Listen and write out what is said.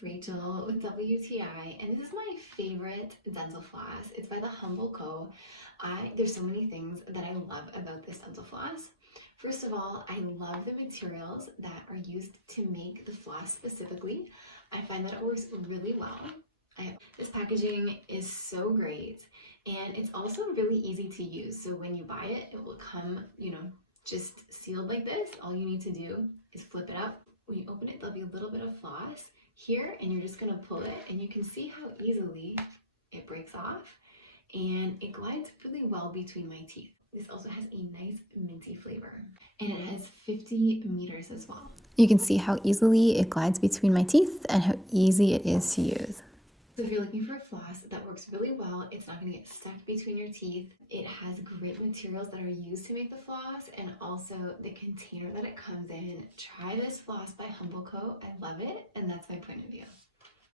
it's Rachel with WTI, and this is my favorite dental floss. It's by the Humble Co. There's so many things that I love about this dental floss. First of all, I love the materials that are used to make the floss specifically. I find that it works really well. This packaging is so great, and it's also really easy to use. So when you buy it, it will come, just sealed like this. All you need to do is flip it up. When you open it, there'll be a little bit of floss here, and you're just gonna pull it, and you can see how easily it breaks off, and it glides really well between my teeth. This also has a nice minty flavor, and it has 50 meters as well. You can see how easily it glides between my teeth and how easy it is to use. So if you're looking for a floss that works really well, it's not going to get stuck between your teeth. It has great materials that are used to make the floss, and also the container that it comes in. Try this floss by Humble Co. I love it, and that's my point.